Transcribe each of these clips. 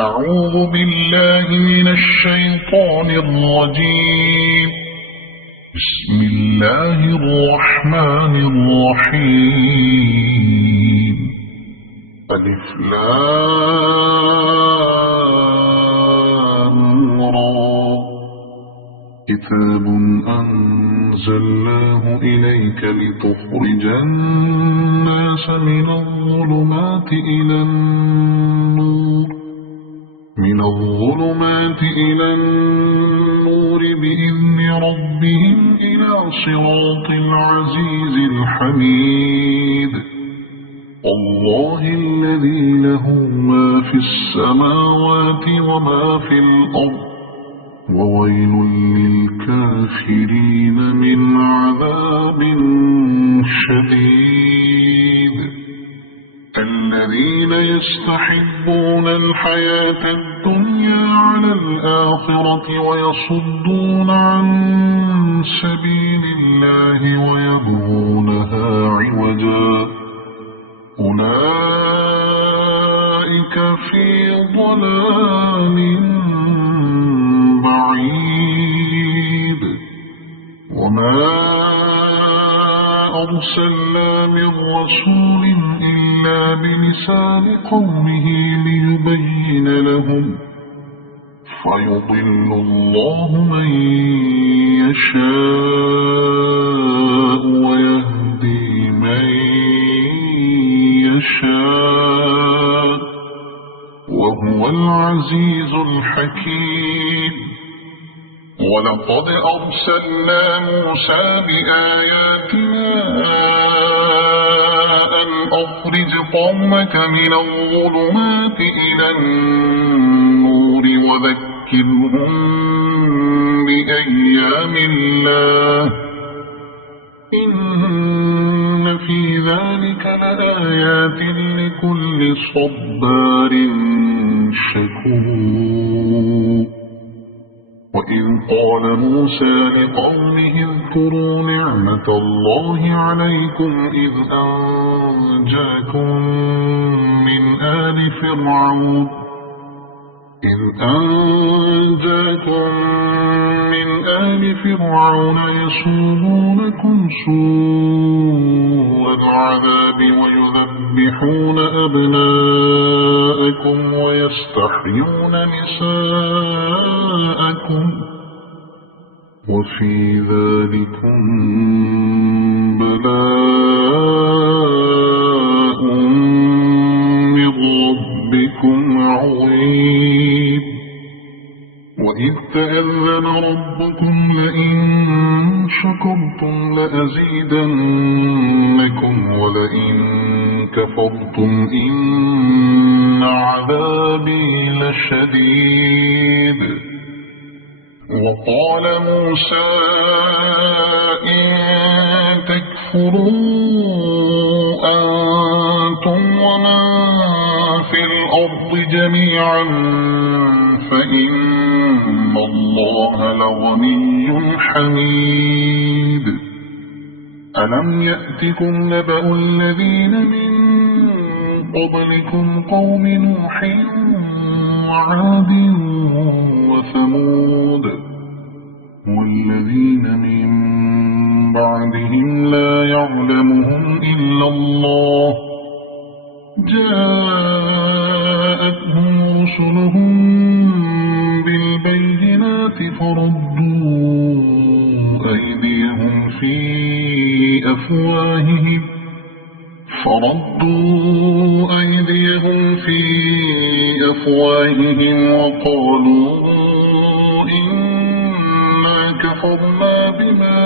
أعوذ بالله من الشيطان الرجيم. بسم الله الرحمن الرحيم. ألف لام را. كتاب أنزلناه إليك لتخرج الناس من الظلمات إلى النور بإذن ربهم إلى صراط العزيز الحميد. الله الذي له ما في السماوات وما في الأرض، وويل للكافرين من عذاب شديد. الذين يستحبون الحياة الدنيا على الآخرة ويصدون عن سبيل الله ويبغونها عوجا، أولئك في ضلال بعيد. وما أرسلنا من رسول إلا بلسان قومه ليبين لهم، فيضل الله من يشاء ويهدي من يشاء، وهو العزيز الحكيم. ولقد أرسلنا موسى بآياتنا أن أخرج قومك من الظلمات إلى النور وذكرهم بأيام الله، إن في ذلك لآيات لكل صبار شكور. وإذ قال موسى لقومه اذكروا نعمة الله عليكم إذ أنجاكم من آل فرعون يسومونكم سوء العذاب ويذبحون أبناءكم ويستحيون نساءكم، وفي ذلكم بلاء من ربكم عظيم. وإذ تأذن ربكم لئن شكرتم لأزيدنكم ولئن كفرتم إن عذابي لشديد. وقال موسى إن تكفروا أنتم ومن في الأرض جميعا فإن الله لغني حميد. ألم يأتكم نبأ الذين من قبلكم قوم نوح وعاد وثمود والذين من بعدهم لا يعلمهم إلا الله، جاءتهم رسلهم بالبينات فردوا أيديهم في أفواههم وقالوا إنا كفرنا بما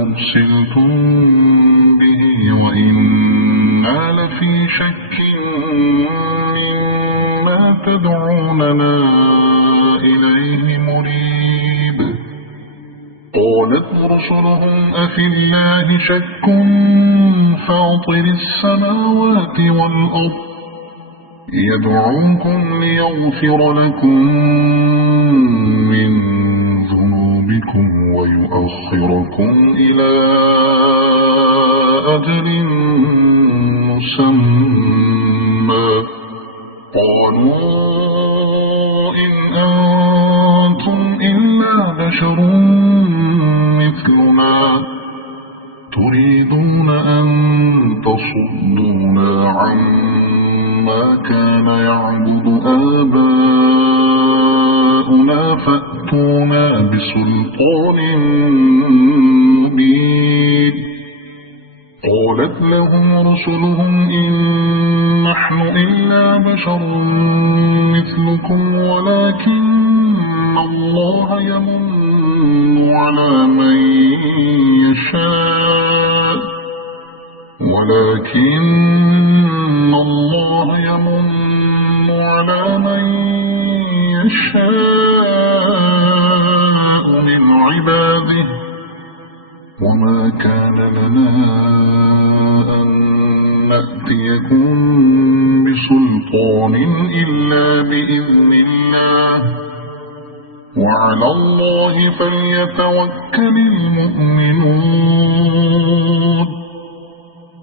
أرسلتم به وإنا لفي شك مما تدعوننا إليه مريب. قالت رسلهم أفي الله شك فاطر السماوات والأرض يدعوكم ليغفر لكم من ذنوبكم يذهبكم ويؤخركم إلى أجل مسمى قالوا إن أنتم إلا بشر مثلنا تريدون أن تصدونا عما كان يعبد آباؤنا فأتونا بسلطان مبين قالت لهم رسلهم إن نحن إلا بشر مثلكم ولكن الله يمن على من يشاء من عباده وما كان لنا أن نأتيكم بسلطان إلا بإذن الله وعلى الله فليتوكل المؤمنون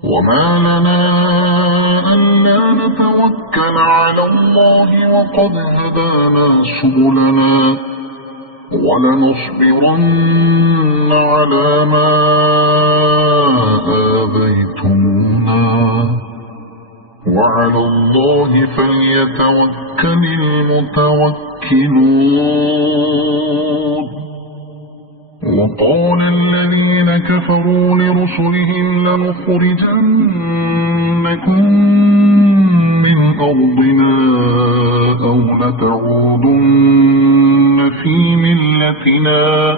وما لنا ألا نتوكل على الله وقد هدانا سبلنا ولنصبرن على ما آذيتمونا وعلى الله فليتوكل المتوكلون وقال الذين كفروا لرسلهم لنخرجنكم من أرضنا أو لتعودن في ملتنا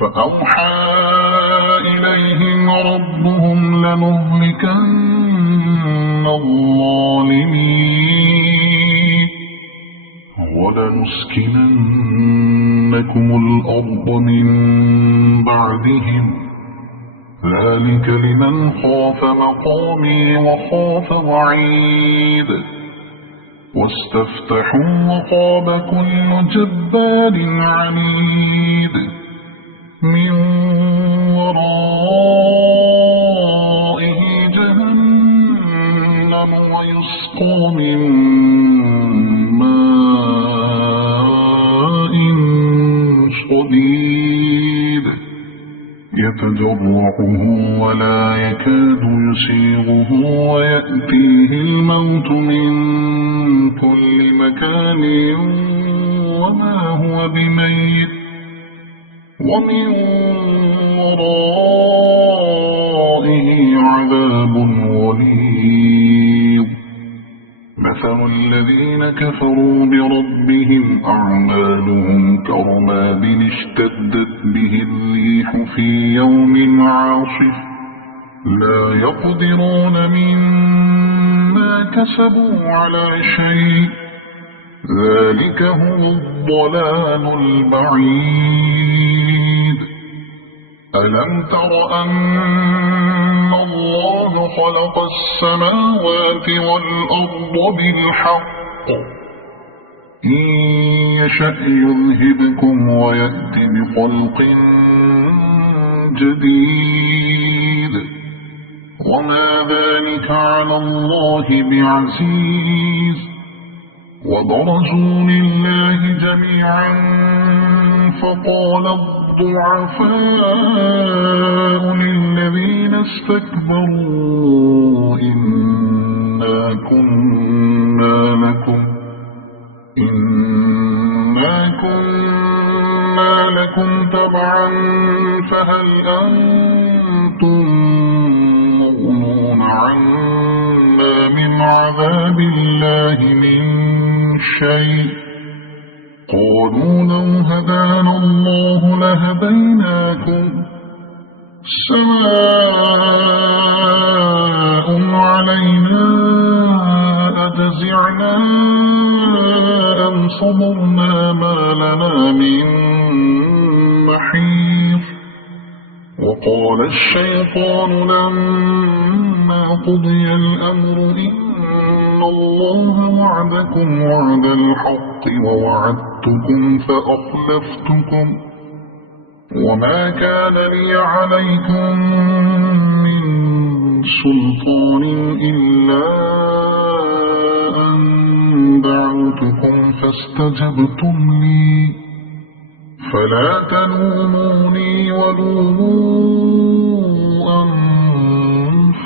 فأوحى إليهم ربهم لنهلكن الظالمين ولنسكننكم الأرض من بعدهم ذلك لمن خاف مقامي وخاف وعيد واستفتحوا وخاب كل جبار عنيد من ورائه جهنم ويسقى من ماء صديد يتجرعه ولا يكاد يسيغه ويأتيه الموت من كل مكان وما هو بميت ومن ورائه عذاب غليظ مثل الذين كفروا بربهم أعمالهم كرماد اشتدت به الريح في يوم عاصف لا يقدرون مما كسبوا على شيء ذلك هو الضلال البعيد ألم تر أن الله خلق السماوات والأرض بالحق إن يشأ يذهبكم ويأت بخلق جديد وما ذلك على الله بعزيز وبرزوا لله جميعا فقال الضعفاء للذين استكبروا إنا كنا لكم تبعا فهل أنتم مغنون عنا من عذاب الله من شيء قالوا لو هدانا الله لهديناكم سواء علينا أجزعنا أم صبرنا ما لنا من محيص وقال الشيطان لما قضي الأمر إن الله وعدكم وعد الحق ووعدتكم وما كان لي عليكم من سلطان إلا أن دعوتكم فاستجبتم لي فلا تلوموني ولوموا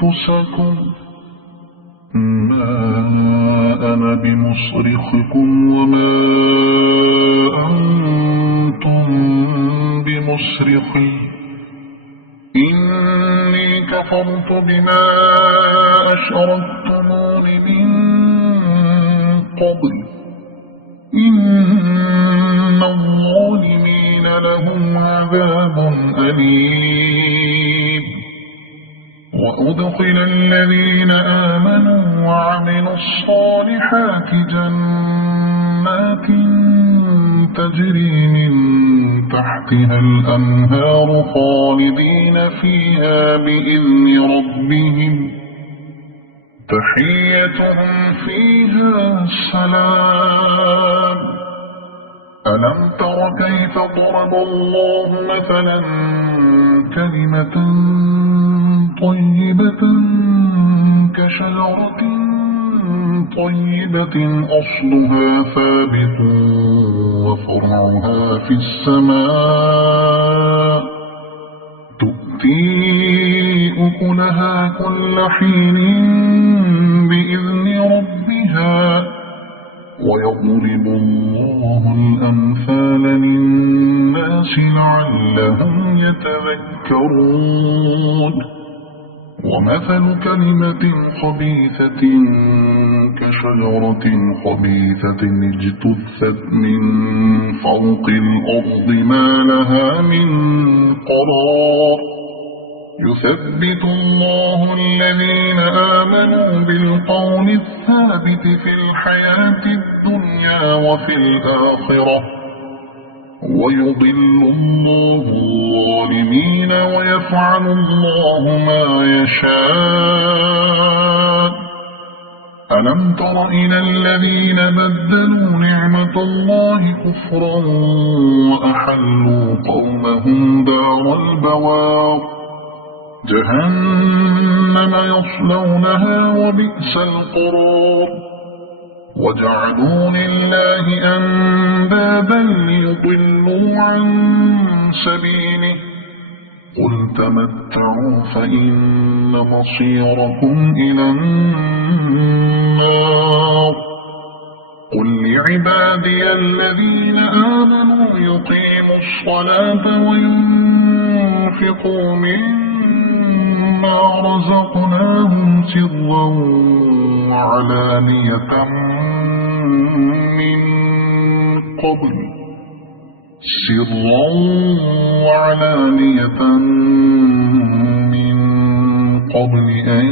أنفسكم ما أنا بمصرخكم وما أنتم بمصرخي إني كفرت بما أشركتمون من قبل إن الظالمين لهم عذاب أليم وأدخل الذين آمنوا وعملوا الصالحات جنات تجري من تحتها الأنهار خالدين فيها بإذن ربهم تحيتهم فيها سلام ألم تر كيف ضرب الله مثلا كلمة طيبة كشجرة طيبة أصلها ثابت وفرعها في السماء تؤتي أكلها كل حين بإذن ربها ويضرب الله الأمثال للناس لعلهم يتذكرون ومثل كلمة خبيثة كشجرة خبيثة اجتثت من فوق الأرض ما لها من قرار يثبت الله الذين آمنوا بالقول الثابت في الحياة الدنيا وفي الآخرة ويضل الله الظالمين ويفعل الله ما يشاء ألم تر إلى الذين بدلوا نعمة الله كفرا وأحلوا قومهم دار البوار جهنم يصلونها وبئس القرار وجعلوا لله أندادا ليضلوا عن سبيله قل تمتعوا فإن مصيركم إلى النار قل لعبادي الذين آمنوا يقيموا الصلاة وينفقوا مما رزقناهم سرا وعلانية من قبل أن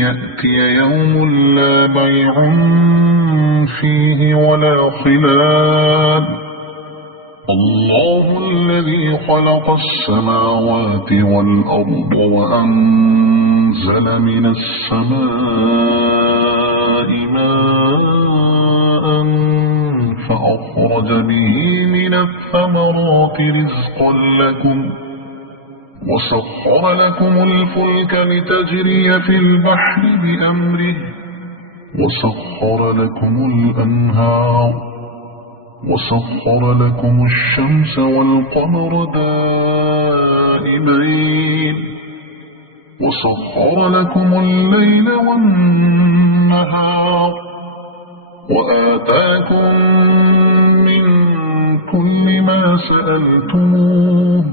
يأتي يوم لا بيع فيه ولا خلال الله الذي خلق السماوات والأرض وأنزل من السماء ماء فأخرج به من الثمرات رزقا لكم وسخر لكم الفلك لتجري في البحر بأمره وسخر لكم الأنهار وسخر لكم الشمس والقمر دائبين وسخر لكم الليل والنهار وآتاكم من كل ما سألتموه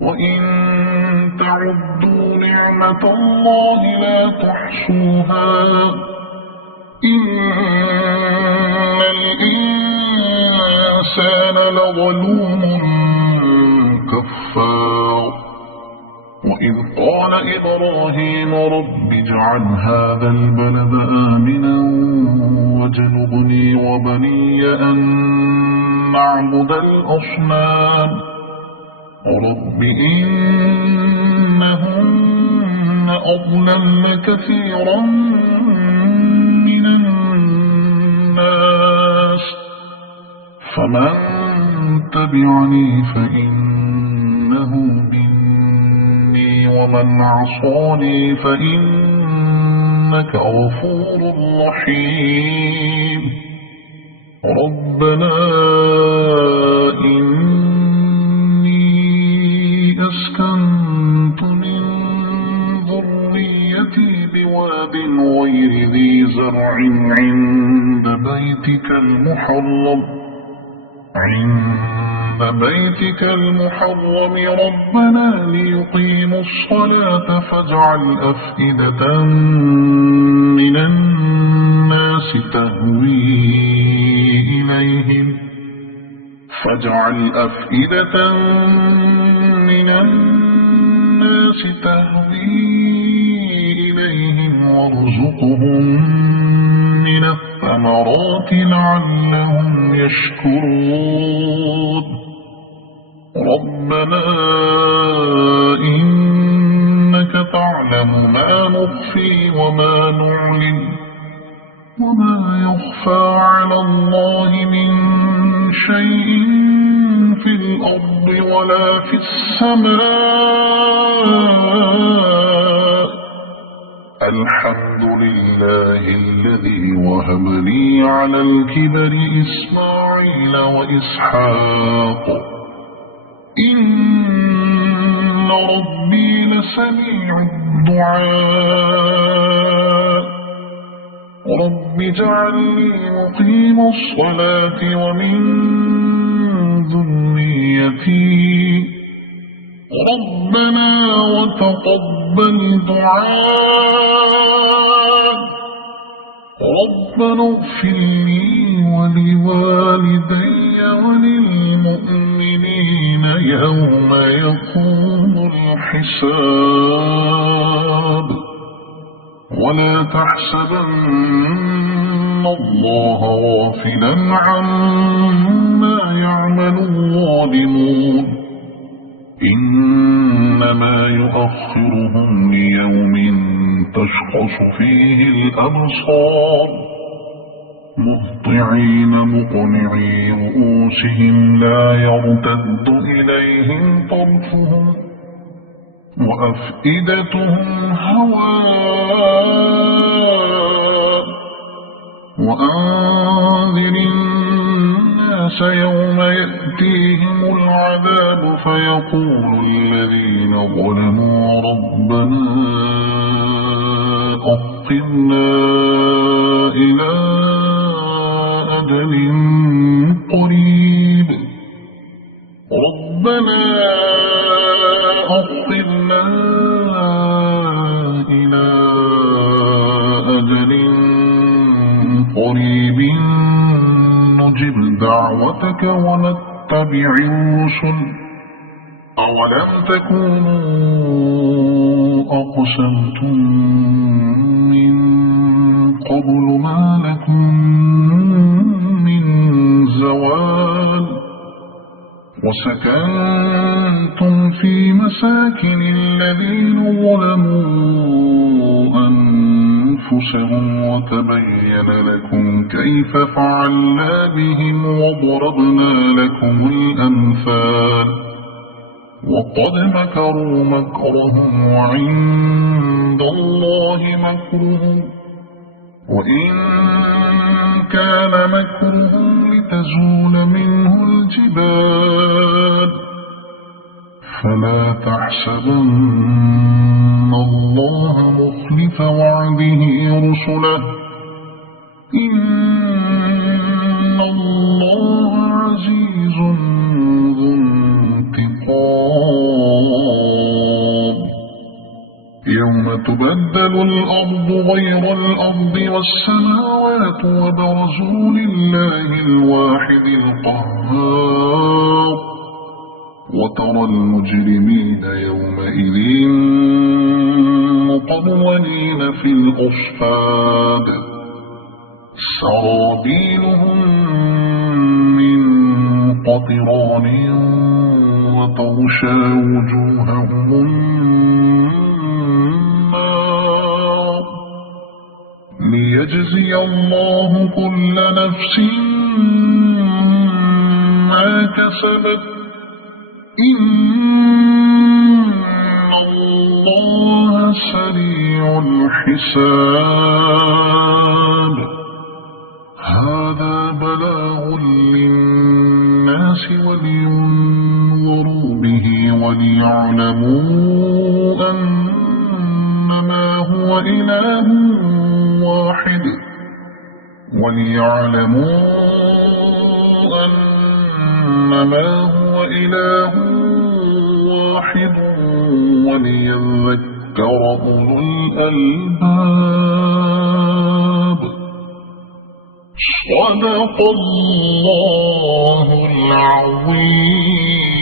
وإن تعدوا نعمة الله لا تحصوها إن الإنسان لظلوم كفار وإذ قال إبراهيم رب اجعل هذا البلد آمنا واجنبني وبني أن نعبد الأصنام رب إنهن أضللن كثيرا من الناس فمن تبعني فإنه مني ومن عصاني فإنك غفور رحيم ربنا إني أسكنت من ذريتي بواد غير ذي زرع عند بيتك المحرم ربنا ليقيموا الصلاة فاجعل أفئدة من الناس تهوي إليهم وارزقهم من الثمرات لعلهم يشكرون ربنا إنك تعلم ما نخفي وما نعلن وما يخفى على الله من شيء في الأرض ولا في السماء الحمد لله الذي وهب لي على الكبر إسماعيل وإسحاق إن ربي لسميع الدعاء رب اجعلني مقيم الصلاة ومن ذريتي ربنا وتقبل دعاء ربنا اغفر لي ولوالدي وللمؤمنين يوم يقوم الحساب ولا تحسبن الله غافلا عما يعمل الظالمون إنما يؤخرهم ليوم تشخص فيه الأبصار مهطعين مقنعي رؤوسهم لا يرتد إليهم طرفهم وأفئدتهم هواء وأنذر الناس يوم يأتيهم العذاب فيقول الذين ظلموا ربنا أخرنا إلى أجل قريب ربنا أخرنا إلى أجل قريب نجب دعوتك ونتبع الرسل أولم تكونوا أقسمتم من قبل ما لكم من زوال وسكنتم في مساكن الذين ظلموا أنفسهم وتبين لكم كيف فعلنا بهم وضربنا لكم الأمثال وقد مكروا مكرهم وعند الله مكرهم وإن كان مكرهم لتزول منه الجبال فلا تحسبن الله مخلف وعده رسله إن الله عزيز ذو انتقام يوم تبدل الأرض غير الأرض والسماوات وبرزوا لله الواحد القهار وترى المجرمين يومئذ مقرنين في الأصفاد سرابيلهم من قطران وتغشى وجوههم النار ليجزي الله كل نفس ما كسبت إن الله سريع الحساب. هذا بلاغ للناس ولينذروا به وليعلموا أنما هو إله واحد وليذكر أولو الألباب. صدق الله العظيم.